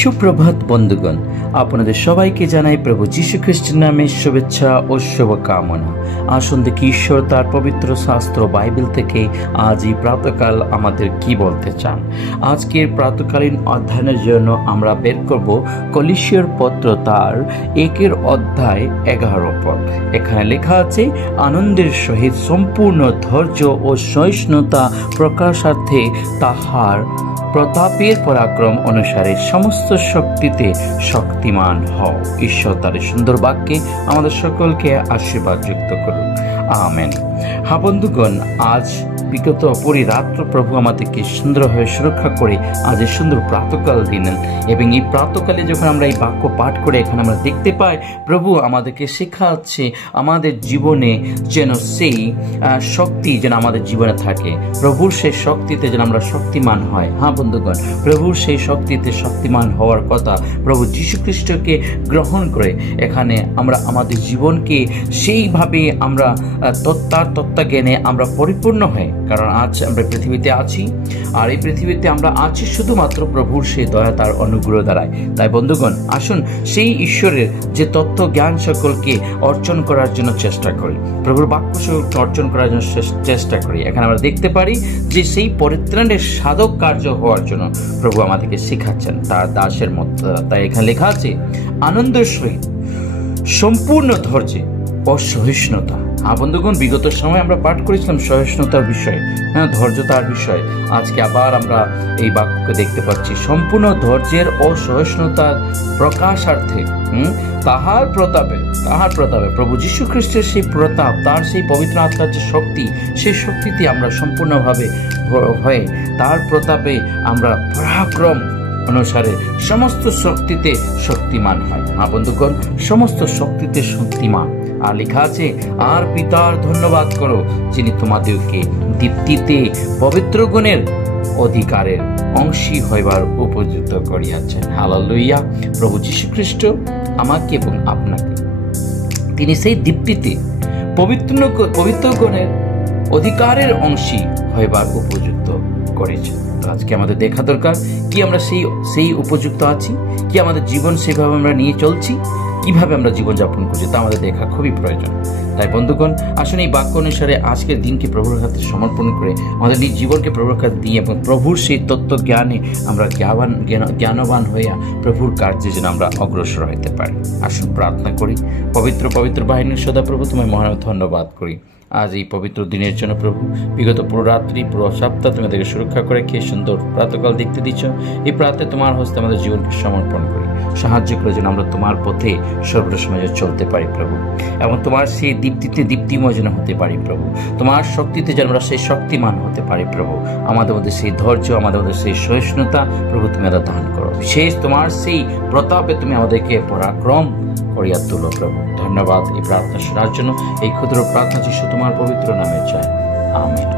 সুপ্রভাত বন্ধুগণ, আপনাদের সবাইকে জানাই প্রভু যীশু খ্রিস্টের নামে শুভেচ্ছা ও শুভকামনা। আসুন দেখি ঈশ্বর তার পবিত্র শাস্ত্র বাইবেল থেকে আজ এই প্রাতকাল আমাদের কি বলতে চান। আজকের প্রাতকালীন অধ্যয়নের জন্য আমরা বের করব কলিসীয়র পত্র তার 1 পদ। এখানে লেখা আছে, আনন্দের সহিত সম্পূর্ণ ধৈর্য ও সহিষ্ণুতা প্রকাশার্থে তাহার প্রতাপের পরাক্রম অনুসারে সমস্ত শক্তিতে শক্তিমান হও। ঈশ্বর তার সুন্দর বাক্যে আমাদের সকলকে আশীর্বাদ যুক্ত করুন, আমেন। হ্যাঁ বন্ধুগণ, আজ বিগত পরিরাত্র প্রভু আমাদেরকে সুন্দরভাবে সুরক্ষা করে আজ এই সুন্দর প্রাতকাল দিলেন, এবং এই প্রাতকালে যখন আমরা এই বাক্য পাঠ করে এখানে আমরা দেখতে পাই প্রভু আমাদেরকে শেখাচ্ছে আমাদের জীবনে যেন সেই শক্তি যেন আমাদের জীবনে থাকে, প্রভুর সেই শক্তিতে যেন আমরা শক্তিমান হয়। হ্যাঁ বন্ধুগণ, প্রভুর সেই শক্তিতে শক্তিমান হওয়ার কথা প্রভু যীশু খ্রিস্টকে গ্রহণ করে এখানে আমরা আমাদের জীবনকে সেইভাবে আমরা তার তত্ত্বজ্ঞানে আমরা পরিপূর্ণ হই। কারণ আজ আমরা পৃথিবীতে আছি, আর এই পৃথিবীতে আমরা আছি শুধুমাত্র প্রভুর সেই দয়া তার অনুগ্রহ দ্বারাই। তাই বন্ধুগণ, আসুন সেই ঈশ্বরের যে তত্ত্ব জ্ঞান সকলকে অর্জন করার জন্য চেষ্টা করি, প্রভুর বাক্য সকলকে অর্জন করার জন্য চেষ্টা করি। এখানে আমরা দেখতে পারি যে সেই পরিত্রাণের সাধক কার্য হওয়ার জন্য প্রভু আমাদেরকে শেখাচ্ছেন তার দাসের মতো। তাই এখানে লেখা আছে, আনন্দের সহিত সম্পূর্ণ ধৈর্য ও সহিষ্ণুতা। হ্যাঁ বন্ধুগণ, বিগত সময় আমরা পাঠ করেছিলাম সহিষ্ণুতার বিষয়ে, ধৈর্যতার বিষয়ে। আজকে আবার আমরা এই বাক্যকে দেখতে পাচ্ছি, সম্পূর্ণ ধৈর্যের ও সহিষ্ণুতার প্রকাশার্থে তাহার প্রতাপে প্রভু যীশু খ্রিস্টের সেই প্রতাপ, তার সেই পবিত্র আত্মার যে শক্তি, সেই শক্তিতে আমরা সম্পূর্ণভাবে হয়ে তার প্রতাপে আমরা পরাক্রম অনুসারে সমস্ত শক্তিতে শক্তিমান হয়। হ্যাঁ বন্ধুগণ, সমস্ত শক্তিতে শক্তিমান। আর লেখা আছে, আর পিতার ধন্যবাদ করো যিনি তোমাদেরকে দীপ্তিতে পবিত্র গুণের অধিকারের অংশী হইবার উপযুক্ত করিয়াছেন। হালেলুয়া। প্রভু যীশু খ্রিস্ট আমাকে এবং আপনাকে তিনি সেই দীপ্তিতে পবিত্র গুণের অধিকারের অংশী হইবার উপযুক্ত করেছেন। তো আজকে আমাদের দেখা দরকার কি আমরা সেই উপযুক্ত আছি কি, আমাদের জীবন সেভাবে আমরা নিয়ে চলছি, কিভাবে আমরা জীবনযাপন করছি তা আমাদের দেখা খুবই প্রয়োজন। তাই বন্ধুগণ, আসুন এই বাক্য অনুসারে আজকের দিনকে প্রভুর হাতে সমর্পণ করে আমাদের নিজ জীবনকে প্রভুর কাছে দিয়ে এবং প্রভুর সেই তত্ত্ব জ্ঞানে আমরা জ্ঞানবান হইয়া প্রভুর কার্যে যেন আমরা অগ্রসর হইতে পারি। আসুন প্রার্থনা করি। পবিত্র বাহিনীর সদা প্রভু তোমায় মহান ধন্যবাদ করি আজ এই পবিত্র দিনের জন্য। প্রভু বিগত পুরো রাত্রি পুরো সপ্তাহ তুমি আমাদেরকে সুরক্ষা করে খেয়ে সুন্দর প্রাতকাল দেখতে দিচ্ছ। এই প্রাতে তোমার হস্তে আমাদের জীবনকে সমর্পণ করি, সাহায্য করে যেন আমরা তোমার পথে সর্বসময় চলতে পারি প্রভু, এবং তোমার সেই দীপ্তিতে দীপ্তিময় যেন হতে পারি প্রভু, তোমার শক্তিতে যেন আমরা সেই শক্তিমান হতে পারি প্রভু। আমাদের মধ্যে সেই ধৈর্য, আমাদের মধ্যে সেই সহিষ্ণুতা প্রভু তুমি আমাদের দান করো। বিশেষ তোমার সেই প্রতাপে তুমি আমাদেরকে পরাক্রম করিয়া তুলো প্রভু। ধন্যবাদ এই প্রার্থনা শোনার জন্য। এই ক্ষুদ্র প্রার্থনা যিশু তোমার পবিত্র নামে চাই, আমেন।